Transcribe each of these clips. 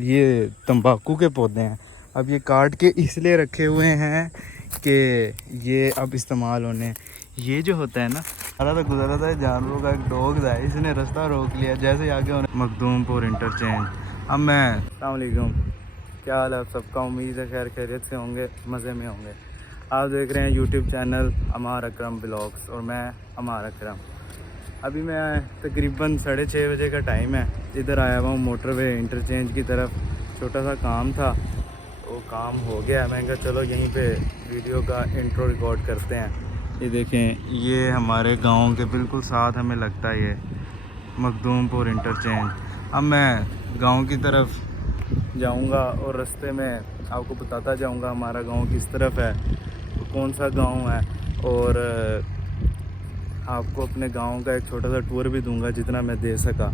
ये तंबाकू के पौधे हैं। अब ये काट के इसलिए रखे हुए हैं कि ये अब इस्तेमाल होने। ये जो होता है ना, तो गुजरा था जानवरों का एक डॉग था, इसने रास्ता रोक लिया जैसे ही आगे होने मखदूमपुर इंटरचेंज। अब मैं अस्सलाम वालेकुम, क्या हाल है आप सबका? उम्मीद है खैर खैरियत से होंगे, मज़े में होंगे। आप देख रहे हैं यूट्यूब चैनल अमार अकरम ब्लॉग्स और मैं अमार अकरम। अभी मैं तकरीबन 6:30 बजे का टाइम है, इधर आया हुआ हूँ मोटरवे इंटरचेंज की तरफ। छोटा सा काम था, वो काम हो गया। मैं कहा चलो यहीं पे वीडियो का इंट्रो रिकॉर्ड करते हैं। ये देखें, ये हमारे गांव के बिल्कुल साथ हमें लगता है ये मखदूमपुर इंटरचेंज। अब मैं गांव की तरफ जाऊंगा और रास्ते में आपको बताता जाऊंगा हमारा गांव किस तरफ है, कौन सा गांव है, और आपको अपने गांव का एक छोटा सा टूर भी दूंगा जितना मैं दे सका।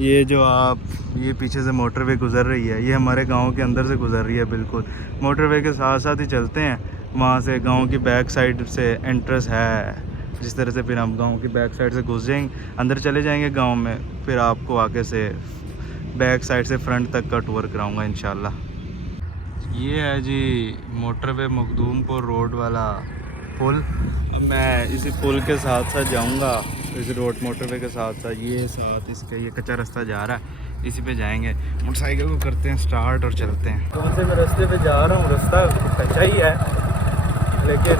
ये जो आप ये पीछे से मोटरवे गुज़र रही है, ये हमारे गांव के अंदर से गुज़र रही है। बिल्कुल मोटरवे के साथ साथ ही चलते हैं, वहाँ से गांव की बैक साइड से एंट्रेंस है। जिस तरह से फिर हम गांव की बैक साइड से घुस जाएंगे, अंदर चले जाएंगे गांव में, फिर आपको आगे से बैक साइड से फ्रंट तक का टूर कराऊँगा इंशाल्लाह। ये है जी मोटरवे मखदूमपुर रोड वाला पुल। मैं इसी पुल के साथ साथ जाऊंगा, इस रोड मोटरवे के साथ साथ ये साथ इसका ये कच्चा रास्ता जा रहा है, इसी पे जाएंगे। मोटरसाइकिल को करते हैं स्टार्ट और चलते हैं। कौन से मैं रास्ते पे जा रहा हूँ, रास्ता कच्चा ही है लेकिन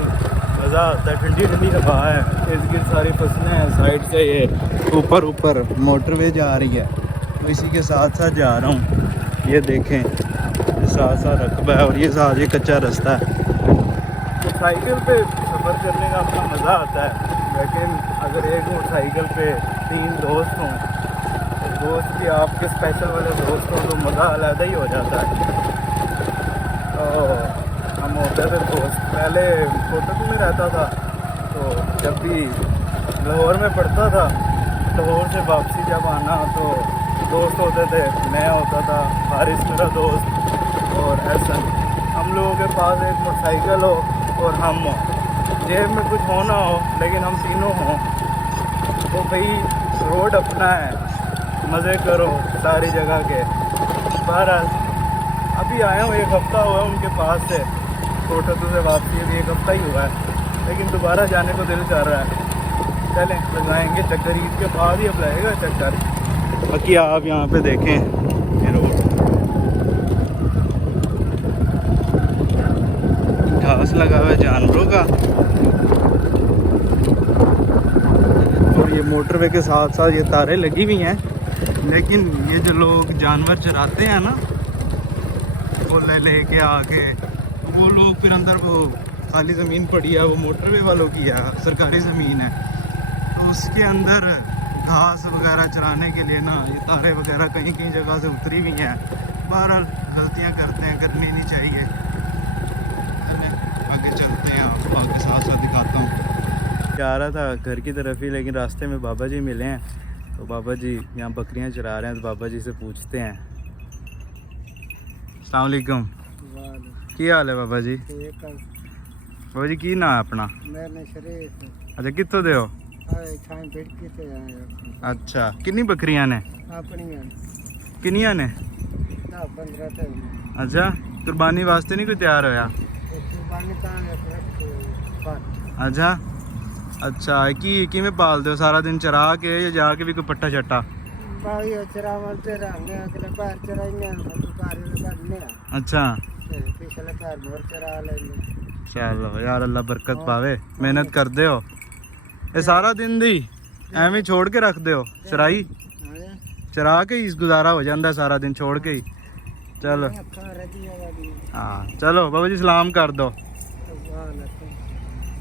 मज़ा आता है, ठंडी ठंडी हवा है, इर्द गिर्द सारी फसलें हैं, साइड से ये ऊपर मोटरवे जा रही है, तो इसी के साथ साथ जा रहा हूँ। ये देखें, साथ साथ रकबा है और ये साथ ये कच्चा रास्ता है। तो साइकिल पे सफ़र करने का अपना मज़ा आता है, लेकिन अगर एक मोटरसाइकिल पे 3 दोस्त हों, तो दोस्त भी आपके स्पेशल वाले दोस्त हों, तो मज़ा अलग ही हो जाता है। तो हम होते थे दोस्त, पहले कोटक में रहता था, तो जब भी लाहौर में पढ़ता था, लाहौर से वापसी जब आना तो दोस्त होते थे, मैं होता था, हारिस मेरा दोस्त और एहसन। हम लोगों के पास एक मोटरसाइकिल हो और हम हो, जेब में कुछ होना हो लेकिन हम तीनों हों, तो भाई रोड अपना है, मज़े करो सारी जगह के। बहरहाल अभी आया हूँ, 1 हफ़्ता हुआ उनके पास से, कोटक से वापसी अभी 1 हफ़्ता ही हुआ है, लेकिन दोबारा जाने को दिल कर रहा है। चलें लगाएंगे चक्कर, ईद के बाद ही अब लगेगा चक्कर। बाकी आप यहाँ पे देखें ये रोड, घास लगा हुआ है जानवरों का, और ये मोटरवे के साथ साथ ये तारें लगी हुई हैं। लेकिन ये जो लोग जानवर चराते हैं ना, वो ले के आके वो लोग फिर अंदर, वो खाली ज़मीन पड़ी है, वो मोटरवे वालों की है, सरकारी ज़मीन है, तो उसके अंदर घास वगैरह चराने के लिए ना ये तारे वगैरह कहीं कहीं जगह से उतरी हुई हैं। बहरहाल गलतियाँ करते हैं, करनी नहीं चाहिए। आगे चलते हैं, आपको आगे साथ साथ दिखाता हूँ। जा रहा था घर की तरफ ही, लेकिन रास्ते में बाबा जी मिले हैं, तो बाबा जी यहाँ बकरियाँ चरा रहे हैं, तो बाबा जी से पूछते हैं। अस्सलाम वालेकुम, की हाल है बाबा जी? बाबा जी की ना है अपना? अच्छा, कितों दे हो? अच्छा, कितनी बकरियां ने? किनिया ने? अच्छा, कुर्बानी वास्ते नहीं कोई तैयार होया? अच्छा अच्छा, की में पाल दो सारा दिन चरा के या जाके भी कोई पट्टा शट्टा? अच्छा चलो यार, अल्लाह बरकत पावे, मेहनत कर दे हो। ये सारा दिन दी एवं छोड़ के रख दे हो? चराई चरा के ही गुजारा हो जाता है सारा दिन छोड़ के ही। चलो हाँ, चलो बाबा जी सलाम कर दो।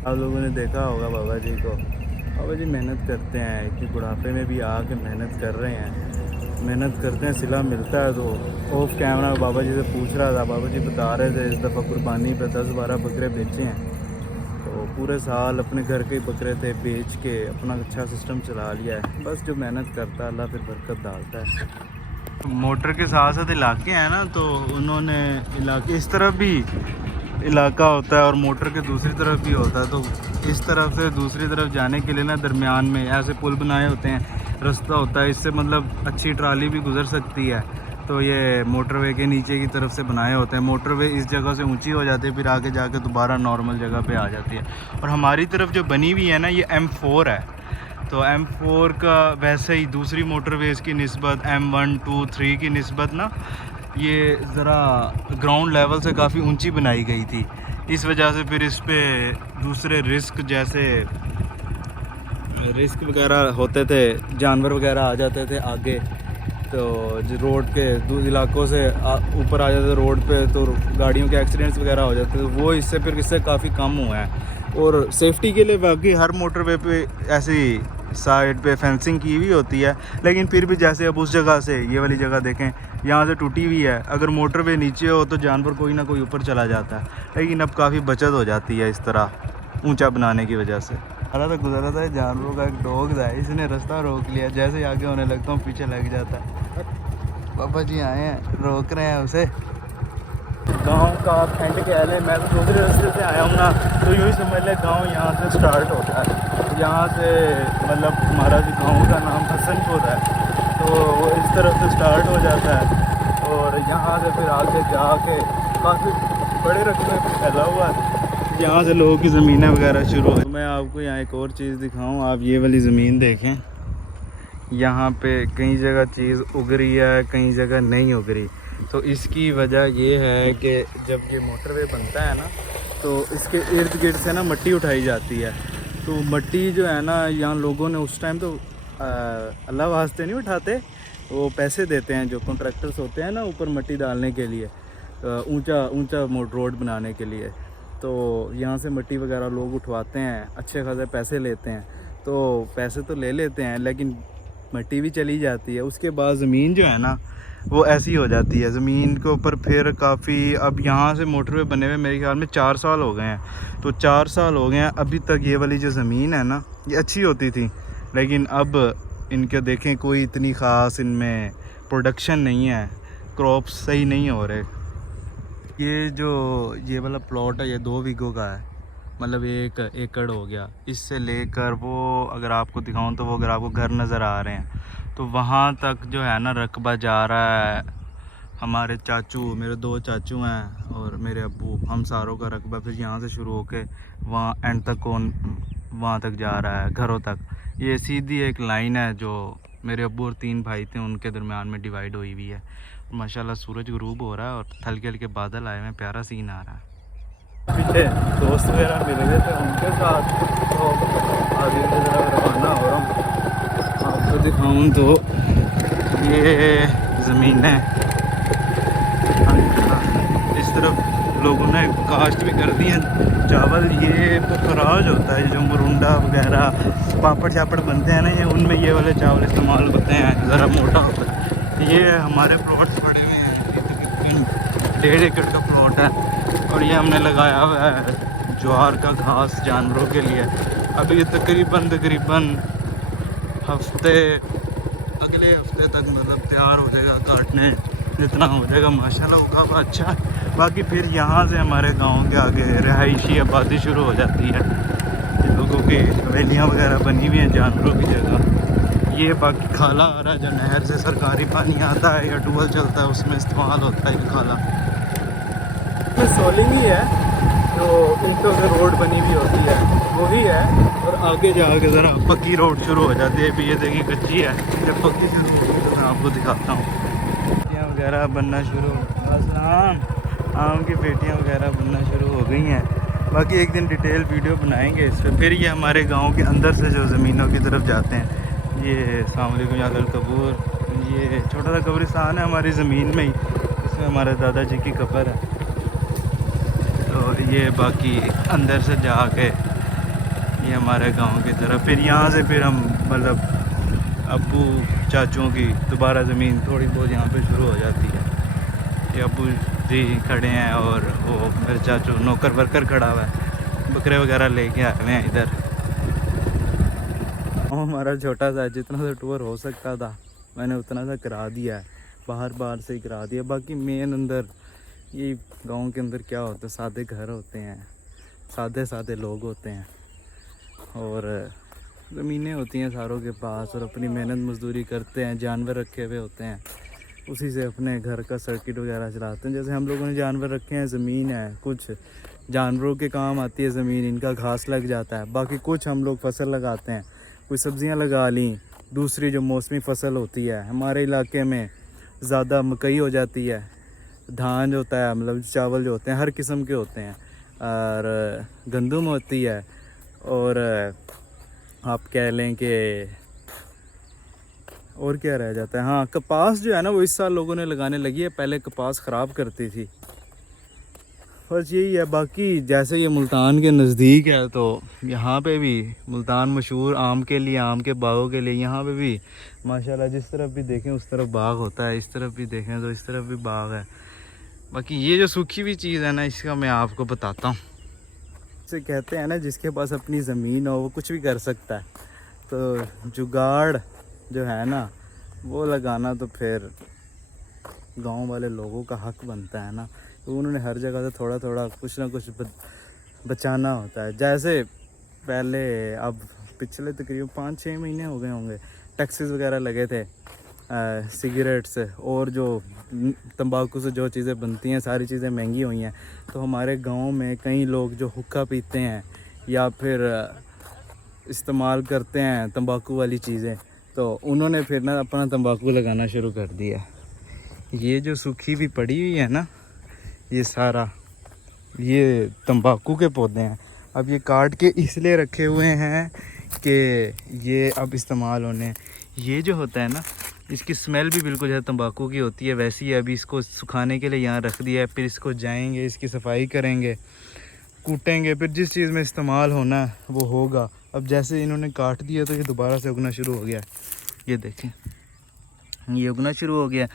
आप लोगों ने देखा होगा बाबा जी को, बाबा जी मेहनत करते हैं, इतनी बुढ़ापे में भी आके मेहनत कर रहे हैं, मेहनत करते हैं, सिला मिलता है। तो ऑफ कैमरा बाबा जी से पूछ रहा था, बाबा जी बता रहे थे इस दफ़ा कुर्बानी पे 10-12 बकरे बेचे हैं, तो पूरे साल अपने घर के बकरे थे, बेच के अपना अच्छा सिस्टम चला लिया है। बस जो मेहनत करता है अल्लाह फिर बरकत डालता है। मोटर के साथ साथ इलाके हैं ना, तो उन्होंने इलाके इस तरफ भी इलाका होता है और मोटर के दूसरी तरफ भी होता है, तो इस तरफ से दूसरी तरफ जाने के लिए ना दरमियान में ऐसे पुल बनाए होते हैं, रास्ता होता है, इससे मतलब अच्छी ट्राली भी गुजर सकती है। तो ये मोटरवे के नीचे की तरफ से बनाए होते हैं। मोटरवे इस जगह से ऊंची हो जाती है, फिर आगे जाके दोबारा नॉर्मल जगह पे आ जाती है। और हमारी तरफ जो बनी हुई है ना, ये M4 है। तो M4 का वैसे ही दूसरी मोटरवेज़ की निस्बत M1, 2, 3 की निस्बत ना, ये ज़रा ग्राउंड लेवल से काफ़ी ऊंची बनाई गई थी। इस वजह से फिर इस पर दूसरे रिस्क वगैरह होते थे, जानवर वगैरह आ जाते थे आगे, तो जो रोड के दूर इलाकों से ऊपर आ जाते थे रोड पे, तो गाड़ियों के एक्सीडेंट्स वगैरह हो जाते थे। वो इससे काफ़ी कम हुआ है। और सेफ्टी के लिए बाकी हर मोटरवे पे ऐसी साइड पे फेंसिंग की हुई होती है, लेकिन फिर भी जैसे अब उस जगह से ये वाली जगह देखें, यहाँ से टूटी हुई है। अगर मोटरवे नीचे हो तो जानवर कोई ना कोई ऊपर चला जाता है, लेकिन अब काफ़ी बचत हो जाती है इस तरह ऊंचा बनाने की वजह से। तो गुजरा था जानवरों का एक डॉग था, इसने रास्ता रोक लिया। जैसे ही आगे होने लगता हूँ पीछे लग जाता है। पापा जी आए हैं, रोक रहे हैं उसे। गांव का एंड कह लें, मैं तो दूसरे रास्ते से आया हूँ ना, तो यूँ ही समझ लें गांव यहाँ से स्टार्ट होता है। यहाँ से मतलब हमारा जो गांव का नाम हसनपुर है, तो वो इस तरफ से स्टार्ट हो जाता है और यहाँ से फिर आगे जाके काफ़ी बड़े रकबे में फैला हुआ है। यहाँ से लोगों की ज़मीनें वगैरह शुरू हो। मैं आपको यहाँ एक और चीज़ दिखाऊँ, आप ये वाली ज़मीन देखें। यहाँ पे कई जगह चीज़ उग रही है, कई जगह नहीं उग रही। तो इसकी वजह ये है कि जब ये मोटरवे बनता है ना, तो इसके इर्द गिर्द से ना मट्टी उठाई जाती है। तो मट्टी जो है ना, यहाँ लोगों ने उस टाइम तो अल्लाह वास्ते नहीं उठाते, वो पैसे देते हैं जो कॉन्ट्रैक्टर्स होते हैं ना ऊपर मट्टी डालने के लिए, ऊंचा रोड बनाने के लिए। तो यहाँ से मट्टी वगैरह लोग उठवाते हैं, अच्छे खासे पैसे लेते हैं। तो पैसे तो ले लेते हैं, लेकिन मट्टी भी चली जाती है। उसके बाद ज़मीन जो है ना, वो ऐसी हो जाती है। ज़मीन के ऊपर फिर काफ़ी, अब यहाँ से मोटरवे बने हुए मेरे ख्याल में 4 साल हो गए हैं। तो 4 साल हो गए हैं, अभी तक ये वाली जो ज़मीन है ना, ये अच्छी होती थी, लेकिन अब इनके देखें कोई इतनी ख़ास इनमें प्रोडक्शन नहीं है, क्रॉप्स सही नहीं हो रहे। ये वाला प्लॉट है, ये 2 बीघों का है, मतलब 1 एकड़ हो गया। इससे लेकर वो अगर आपको दिखाऊं तो वो अगर आपको घर नज़र आ रहे हैं, तो वहाँ तक जो है ना रकबा जा रहा है। हमारे चाचू, मेरे 2 चाचू हैं और मेरे अब्बू, हम सारों का रकबा फिर यहाँ से शुरू होके वहाँ एंड तक वहाँ तक जा रहा है, घरों तक। ये सीधी एक लाइन है जो मेरे अब्बू और 3 भाई थे उनके दरमियान में डिवाइड हुई हुई है। माशाल्लाह सूरज गुरूब हो रहा है और हल्के हल्के बादल आए हैं, प्यारा सीन आ रहा है। पीछे दोस्त वगैरह मिल गए थे, उनके साथ तो आगे की तरफ रवाना हो रहा हूँ। आपको दिखाऊँ तो ये ज़मीन है, इस तरफ लोगों ने काश्त भी कर दी है चावल। ये पुखराज होता है, जो मुरुंडा वगैरह पापड़ चापड़ बनते हैं ना, ये उनमें ये वाले चावल इस्तेमाल होते हैं, ज़रा मोटा होता है। ये हमारे प्लॉट्स पड़े हुए हैं, तकरीबन 1.5 एकड़ का प्लॉट है और ये हमने लगाया हुआ है ज्वार का घास जानवरों के लिए। अब ये तकरीबन अगले हफ्ते तक मतलब तैयार हो जाएगा, काटने जितना हो जाएगा माशाल्लाह होगा अच्छा। बाकी फिर यहाँ से हमारे गांव के आगे रिहायशी आबादी शुरू हो जाती है, लोगों की हवेलियाँ वगैरह बनी हुई हैं जानवरों की जगह। ये बाकी खाला आ रहा है जो नहर से सरकारी पानी आता है या ट्यूबवेल चलता है, उसमें इस्तेमाल होता है खाला। सोलिंग ही है जो ईंटों से रोड बनी हुई होती है, वही है। और आगे जाके ज़रा पक्की रोड शुरू हो जाती है। फिर ये देखिए कच्ची है, जब पक्की शुरू होती है तो मैं आपको दिखाता हूँ। पेटियाँ वगैरह बनना शुरू, आम की पेटियाँ वगैरह बनना शुरू हो गई हैं। बाकी एक दिन डिटेल वीडियो बनाएंगे इस पर। फिर ये हमारे गांव के अंदर से जो ज़मीनों की तरफ जाते हैं, ये सामने को यादल कबूर, ये छोटा सा कब्रिस्तान है हमारी ज़मीन में ही, इसमें हमारे दादाजी की कब्र है। तो ये बाकी अंदर से जाके ये हमारे गांव की तरफ, फिर यहाँ से फिर हम मतलब अब्बू चाचुओं की दोबारा ज़मीन थोड़ी बहुत यहाँ पे शुरू हो जाती है। ये अब्बू जी खड़े हैं और वो मेरे चाचू नौकर वर्कर खड़ा हुआ है, बकरे वगैरह लेके आए हुए हैं इधर। हमारा छोटा सा जितना सा टूर हो सकता था मैंने उतना सा करा दिया है, बाहर से ही करा दिया। बाकी मेन अंदर ये गांव के अंदर क्या होता है, सादे घर होते हैं, सादे लोग होते हैं और ज़मीनें होती हैं सारों के पास और अपनी मेहनत मजदूरी करते हैं, जानवर रखे हुए होते हैं, उसी से अपने घर का सर्किट वगैरह चलाते हैं। जैसे हम लोगों ने जानवर रखे हैं, ज़मीन है, कुछ जानवरों के काम आती है ज़मीन, इनका घास लग जाता है। बाकी कुछ हम लोग फसल लगाते हैं, कोई सब्ज़ियां लगा ली। दूसरी जो मौसमी फसल होती है, हमारे इलाके में ज़्यादा मकई हो जाती है, धान जो होता है, मतलब चावल जो होते हैं हर किस्म के होते हैं, और गंदम होती है, और आप कह लें कि और क्या रह जाता है। हाँ, कपास जो है ना वो इस साल लोगों ने लगाने लगी है, पहले कपास ख़राब करती थी। बस यही है। बाकी जैसे ये मुल्तान के नज़दीक है तो यहाँ पे भी मुल्तान मशहूर आम के लिए, आम के बागों के लिए, यहाँ पे भी माशाल्लाह जिस तरफ भी देखें उस तरफ बाग होता है, इस तरफ भी देखें तो इस तरफ भी बाग है। बाकी ये जो सूखी हुई चीज़ है ना, इसका मैं आपको बताता हूँ। इसे कहते हैं ना, जिसके पास अपनी ज़मीन हो वो कुछ भी कर सकता है। तो जुगाड़ जो है ना वो लगाना तो फिर गांव वाले लोगों का हक बनता है ना। तो उन्होंने हर जगह से थोड़ा थोड़ा कुछ ना कुछ बचाना होता है। जैसे पहले, अब पिछले तकरीबन 5-6 महीने हो गए होंगे, टैक्सेस वगैरह लगे थे सिगरेट्स और जो तंबाकू से जो चीज़ें बनती हैं, सारी चीज़ें महंगी हुई हैं। तो हमारे गांव में कई लोग जो हुक्का पीते हैं या फिर इस्तेमाल करते हैं तंबाकू वाली चीज़ें, तो उन्होंने फिर ना अपना तंबाकू लगाना शुरू कर दिया। ये जो सूखी भी पड़ी हुई है ना, ये सारा ये तंबाकू के पौधे हैं। अब ये काट के इसलिए रखे हुए हैं कि ये अब इस्तेमाल होने हैं। ये जो होता है ना, इसकी स्मेल भी बिल्कुल जो है तंबाकू की होती है, वैसी है। अभी इसको सुखाने के लिए यहाँ रख दिया है, फिर इसको जाएंगे, इसकी सफाई करेंगे, कूटेंगे, फिर जिस चीज़ में इस्तेमाल होना है वो होगा। अब जैसे इन्होंने काट दिया तो ये दोबारा से उगना शुरू हो गया। ये देखें, ये उगना शुरू हो गया।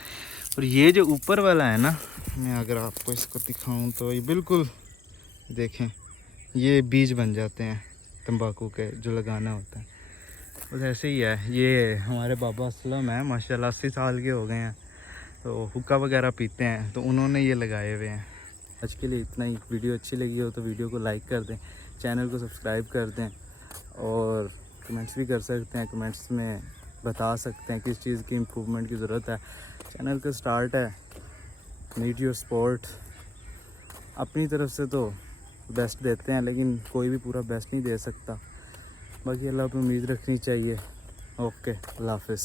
और ये जो ऊपर वाला है ना, मैं अगर आपको इसको दिखाऊं तो ये बिल्कुल देखें, ये बीज बन जाते हैं तंबाकू के जो लगाना होता है। बस ऐसे ही है। ये हमारे बाबा असलम है, माशाल्लाह 80 साल के हो गए हैं, तो हुक्का वगैरह पीते हैं, तो उन्होंने ये लगाए हुए हैं। आज के लिए इतना ही। वीडियो अच्छी लगी हो तो वीडियो को लाइक कर दें, चैनल को सब्सक्राइब कर दें, और कमेंट्स भी कर सकते हैं। कमेंट्स में बता सकते हैं किस चीज़ की इम्प्रूवमेंट की ज़रूरत है। चैनल का स्टार्ट है, नीड योर सपोर्ट। अपनी तरफ से तो बेस्ट देते हैं, लेकिन कोई भी पूरा बेस्ट नहीं दे सकता। बाकी अल्लाह पे उम्मीद रखनी चाहिए। ओके, अल्लाह हाफ़िज़।